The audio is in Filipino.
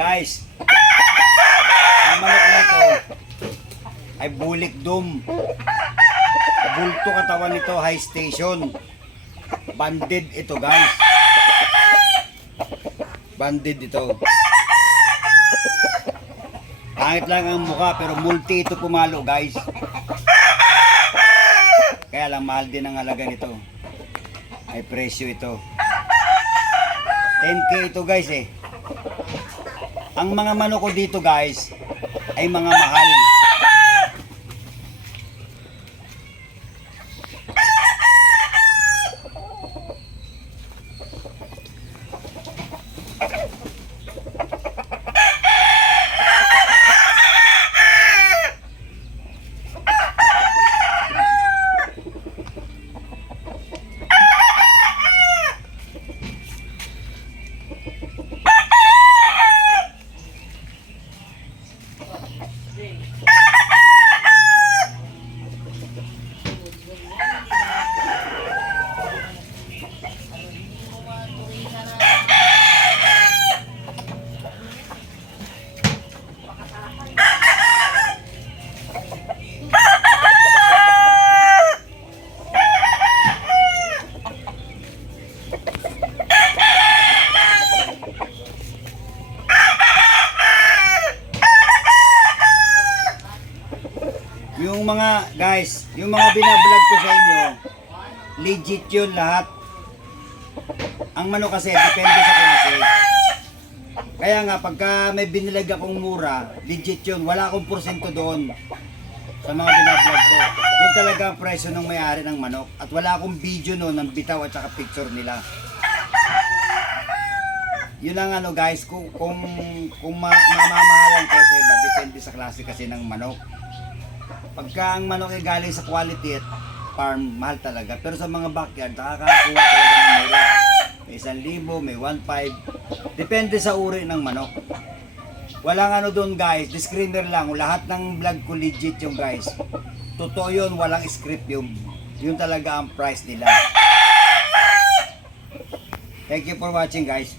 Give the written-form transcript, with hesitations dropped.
Guys, ang manok na ito ay bulik dum. Bulto katawan nito, high station. Banded ito guys. Banded ito. Pangit lang ang mukha pero multi ito pumalo guys. Kaya lang mahal din ang halaga nito. May presyo ito. 10K ito guys eh. Ang mga manok ko dito guys ay mga mahal. Yung mga guys, yung mga binablog ko sa inyo, legit yun lahat. Ang manok kasi depende sa klase. Kaya nga pagka may binilag akong mura, legit yun. Wala akong porsyento doon sa mga binablog ko. Yun talaga ang presyo ng may-ari ng manok. At wala akong video noon ng bitaw at saka picture nila. Yun ang ano guys, kung mamamahalan kayo sa iba, depende sa klase kasi ng manok. Pagka ang manok ay galing sa quality at farm, mahal talaga. Pero sa mga backyard, nakakakuha talaga ng mura. May 1,000, may 1,500. Depende sa uri ng manok. Walang ano doon guys, disclaimer lang. Lahat ng vlog ko legit yung guys. Totoo yun, walang script yung. Yun talaga ang price nila. Thank you for watching guys.